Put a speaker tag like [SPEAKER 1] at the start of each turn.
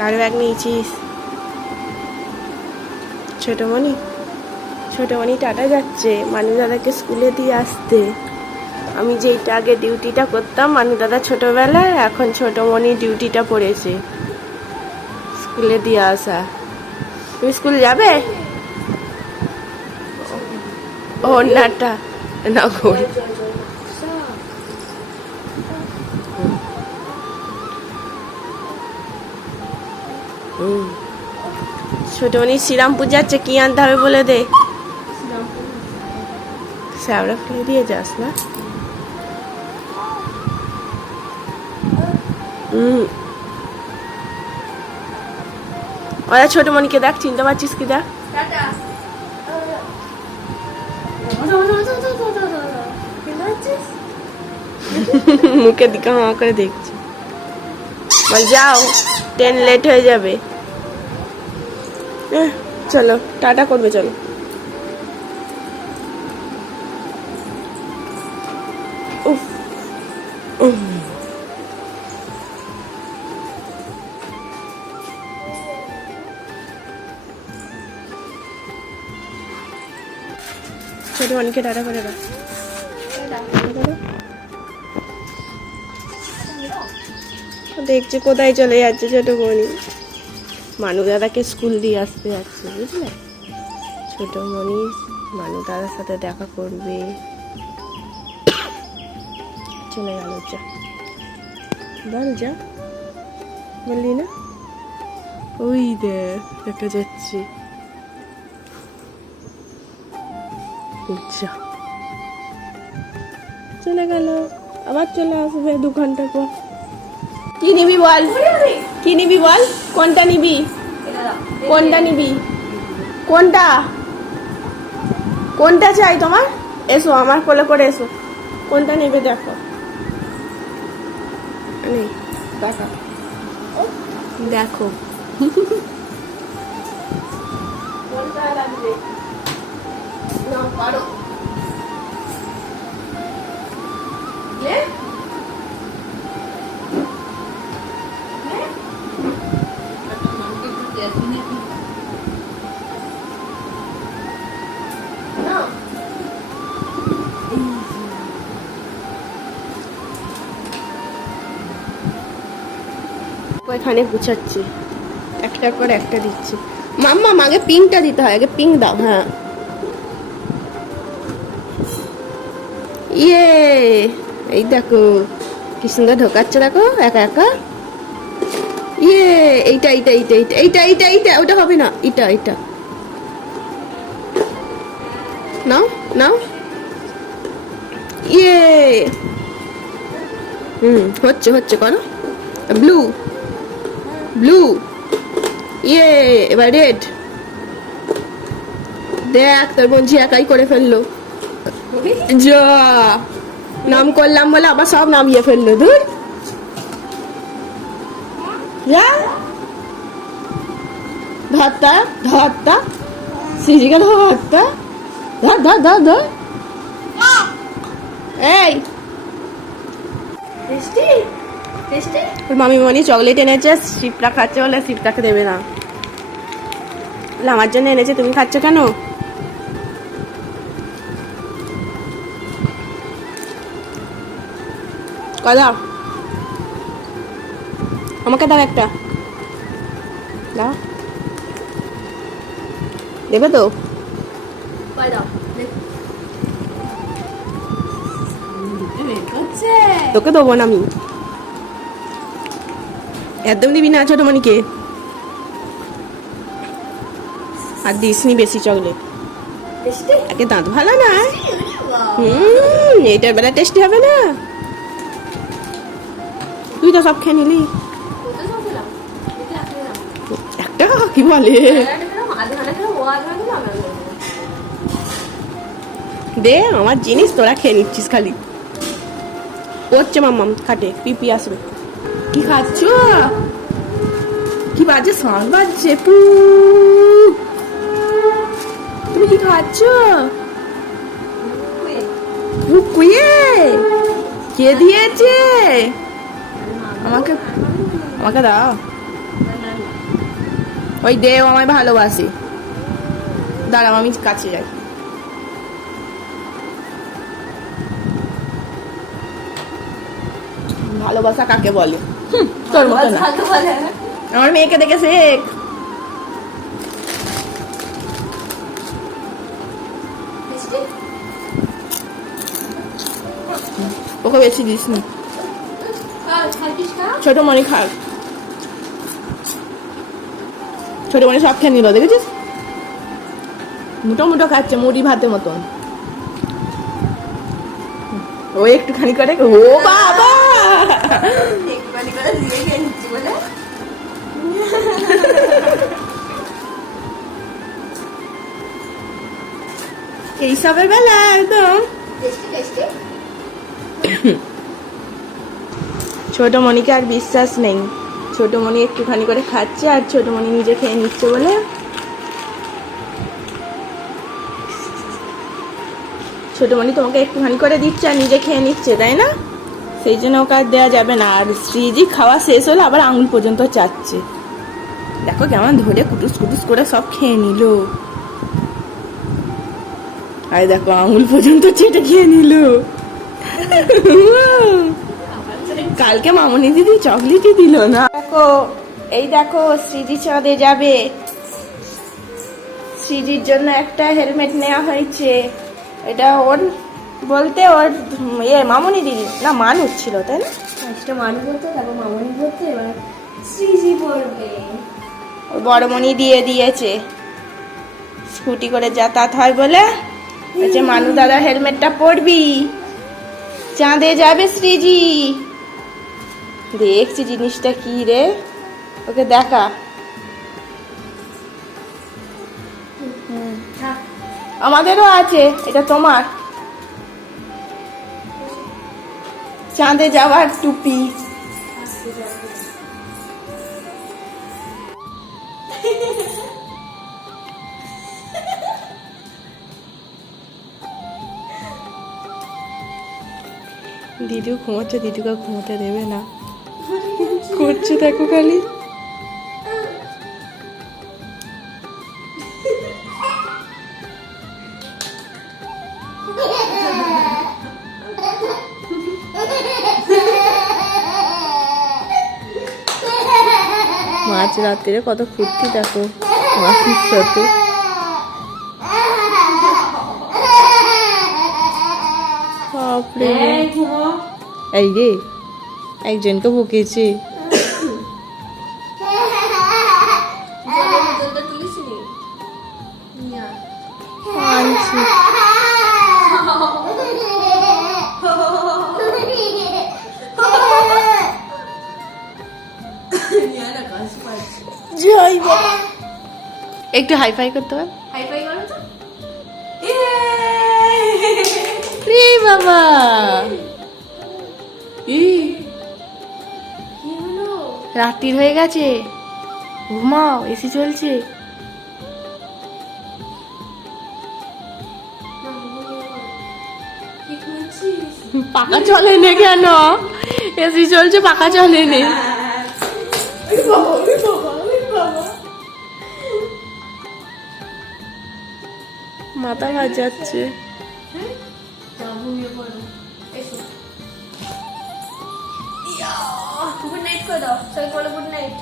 [SPEAKER 1] কার bag নিয়েছিস ছোটমণি ছোটমণি tata যাচ্ছে। মানু দাদাকে স্কুলে দিয়ে আসতে। আমি যেইটা আগে ডিউটিটা করতাম, মানু দাদা ছোটোবেলায়, এখন ছোটমণি ডিউটিটা পড়েছে। স্কুলে দিয়ে আসা। তুমি স্কুল যাবে? ও, নাটা। না ছোটমণি শ্রীরামপুর যাচ্ছে কি আনতে হবে বলে দে? শ্যাওড়া ফেলে দিয়ে যাস না। ওরা ছোটমণিকে দেখ চিনতে পারছিস কি দেখ? মুখের দিকে হাওয়া করে দেখছি। যাও ট্রেন লেট হয়ে যাবে। চলো, টাটা করবে, চলো। উফ। ছোট অনেকে টাটা করে দাও। দেখছে কোথায় চলে যাচ্ছে ছোট মনি মানু দাদাকে স্কুল দিয়ে আসতে যাচ্ছে, বুঝলে? ছোট মনি, মানু দাদার সাথে দেখা করবে। চলে গেল, যা। বল, যা। বললি না? ওই দেখ দেখা যাচ্ছে। চলে গেল। আবার চলে আসবে দু ঘণ্টা পর। কি নিবি বল? কি নিবি বল? কোনটা নিবি? কোনটা নিবি? কোনটা? কোনটা চাই তোমার? এসো, আমার কোলে করে এসো। কোনটা নেবে দেখো। নেই, দেখো। দেখো। কোনটা লাগবে? নাও পারো। ওইখানে গুছাচ্ছি। একটা করে একটা দিচ্ছি। মাম্মা আগে পিঙ্কটা দিতে হয়, আগে পিঙ্ক দাও হ্যাঁ। ইয়ে এই দেখো, কি সুন্দর ঢোকাচ্ছে, দেখো, একা একা। ইয়ে এইটা এইটা এইটা এইটা এইটা এইটা এইটা, ওটা হবে না এটা এটা নাও নাও। ইয়ে। হুম, হচ্ছে হচ্ছে, করো। ব্লু। ব্লু ইয়ে এবার রেড দেখ তোর বঞ্জি একাই করে ফেলল। যা। নাম করলাম বলে আবার সব নামিয়ে ফেলল দূর ধরতা ধরতা। সিজিকে ধরতা। ধর ধর ধর ধর। এই। ওর মামি মনি চকলেট এনেছে খাচ্ছে বলে শিপটাকে দেবে না। আমার জন্য এনেছে তুমি খাচ্ছ কেন? আমাকে দাও একটা। দাও। দেবে তো? তোকে দেবো না আমি। একদম দিবি না ছোট মনিকে আর দিসনি বেশি চকলেট। একে দাঁত ভালো না। হুম এইটার বেলা টেস্টি হবে না। তুই তো সব খেয়ে নিলি। একটা কি বলে? দে আমার জিনিস তোরা খেয়ে নিচ্ছিস খালি। করছে মাম্মাম খাটে পিপি আসবে। কি খাচ্ছ? কি বাজে সব বাজছে? পু। তুমি কি খাচ্ছ? কুকুয়ে কে দিয়েছে? আমাকে আমাকে দাও। ওই দেও আমায় ভালোবাসে। দাঁড়াও আমি কাছে যাই। ভালোবাসা কাকে বলে? তোর মতো না। আমার মেয়েকে দেখে শেখ। ওকে বেশি দিস নি। ছোট মনি খাক। ছোট মনি সব খেয়ে নিল দেখেছিস? মুটো মুটো খাচ্ছে মুড়ি ভাতের মতন। ও একটুখানি করে ও বাবা! এইসবের বেলা একদম। ছোট মনিকে আর বিশ্বাস নেই। ছোট মনি একটুখানি করে খাচ্ছে আর ছোট মনি নিজে খেয়ে নিচ্ছে বলে। ছোট মনি তোমাকে একটুখানি করে দিচ্ছে আর নিজে খেয়ে নিচ্ছে তাই না? সেই জন্য ওকে আর দেওয়া যাবে না। আর শ্রীজি খাওয়া শেষ হলে, আবার আঙুল পর্যন্ত চাচ্ছে। দেখো কেমন ধরে কুটুস কুটুস করে সব খেয়ে নিল। আর দেখো, আঙুল পর্যন্ত চেটে খেয়ে নিল। কালকে মামনি দিদি চকলেটই দিল না। দেখো, এই দেখো, শ্রীজি চাঁদে যাবে। শ্রীজির জন্য একটা হেলমেট নেওয়া হয়েছে। এটা ওর বলতে ওর ইয়ে মামনি দিদি না মানুষ ছিল তাই না?
[SPEAKER 2] একটা মানুষ বলতে তারপর মামনি বলতে এবার শ্রীজি পড়বে
[SPEAKER 1] ওর বড়মণি দিয়ে দিয়েছে। স্কুটি করে যাতায়াত হয় বলে। বলছে মানু দাদা হেলমেটটা পরবি। চাঁদে যাবে শ্রীজি। দেখছি জিনিসটা কি রে। ওকে দেখা। আমাদেরও আছে এটা তোমার। চাঁদে যাওয়ার টুপি। দিদিও ঘুমোচ্ছে দিদিকে ঘুমোতে দেবে না। করছে দেখো খালি। মাঝ রাত্রে কত ফুর্তি দেখো মাসির সাথে। এই রে একজনকে বকেছে একটু হাইফাই করতে
[SPEAKER 2] হাই ফাই করো তো।
[SPEAKER 1] রে বাবা! ই
[SPEAKER 2] কি
[SPEAKER 1] রাত্রির হয়ে গেছে। ঘুমাও এসি চলছে। পাকা চলে নে কেন? এসি চলছে পাকা চলে নে।
[SPEAKER 2] যাও ঘুমিয়ে পড়ো এসো গুড নাইট করে দাও। সবাই বলো গুড নাইট